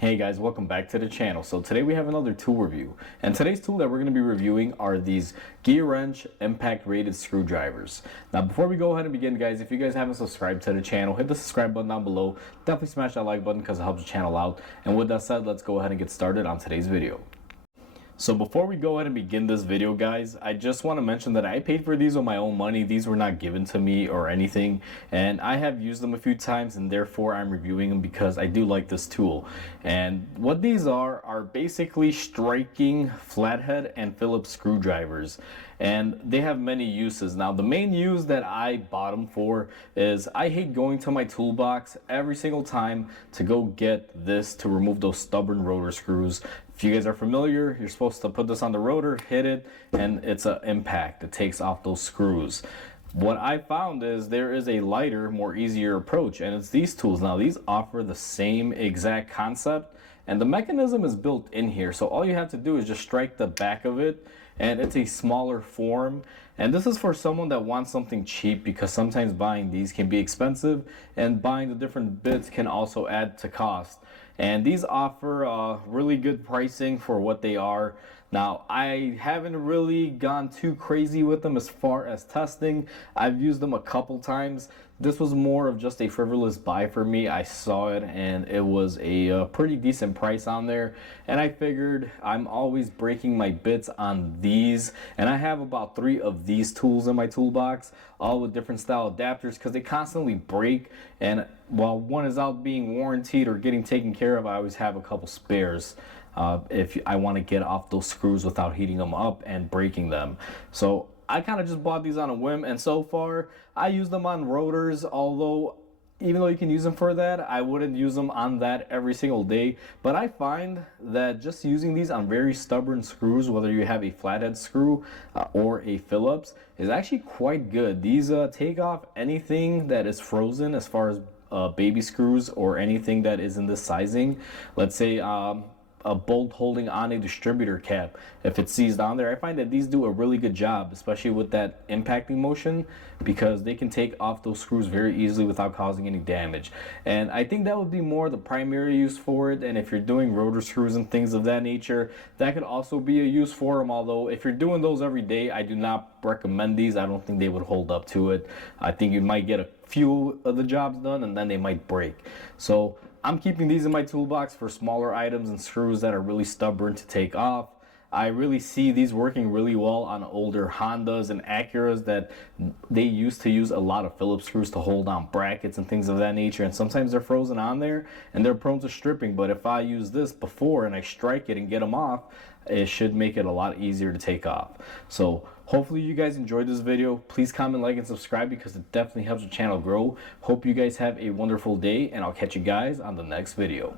Hey guys, welcome back to the channel. So today we have another tool review, and today's tool that we're going to be reviewing are these Gearwrench Impact rated screwdrivers. Now before we go ahead and begin, guys, if you guys haven't subscribed to the channel, hit the subscribe button down below. Definitely smash that like button because it helps the channel out. And with that said, let's go ahead and get started on today's video. So before we go ahead and begin this video, guys, I just want to mention that I paid for these with my own money. These were not given to me or anything, and I have used them a few times, and therefore I'm reviewing them because I do like this tool. And what these are basically striking flathead and Phillips screwdrivers, and they have many uses. Now the main use that I bought them for is I hate going to my toolbox every single time to go get this to remove those stubborn rotor screws. If you guys are familiar, you're supposed to put this on the rotor, hit it, and it's an impact. It takes off those screws. What I found is there is a lighter, more easier approach, and it's these tools. Now these offer the same exact concept, and the mechanism is built in here. So all you have to do is just strike the back of it, and it's a smaller form. And this is for someone that wants something cheap, because sometimes buying these can be expensive, and buying the different bits can also add to cost. And these offer really good pricing for what they are. Now, I haven't really gone too crazy with them as far as testing. I've used them a couple times. This was more of just a frivolous buy for me. I saw it and it was a pretty decent price on there. And I figured I'm always breaking my bits on these. And I have about 3 of these tools in my toolbox, all with different style adapters, because they constantly break. And while one is out being warranted or getting taken care of, I always have a couple spares if I want to get off those screws without heating them up and breaking them. So I kind of just bought these on a whim, and so far I use them on rotors, although even though you can use them for that, I wouldn't use them on that every single day. But I find that just using these on very stubborn screws, whether you have a flathead screw or a Phillips, is actually quite good. These take off anything that is frozen as far as baby screws or anything that is in this sizing. Let's say a bolt holding on a distributor cap, if it's seized on there. I find that these do a really good job, especially with that impacting motion, because they can take off those screws very easily without causing any damage. And I think that would be more the primary use for it. And if you're doing rotor screws and things of that nature, that could also be a use for them. Although if you're doing those every day, I do not recommend these. I don't think they would hold up to it. I think you might get a few of the jobs done and then they might break. So I'm keeping these in my toolbox for smaller items and screws that are really stubborn to take off. I really see these working really well on older Hondas and Acuras that they used to use a lot of Phillips screws to hold on brackets and things of that nature, and sometimes they're frozen on there and they're prone to stripping. But if I use this before and I strike it and get them off, it should make it a lot easier to take off. So hopefully you guys enjoyed this video. Please comment, like, and subscribe because it definitely helps the channel grow. Hope you guys have a wonderful day, and I'll catch you guys on the next video.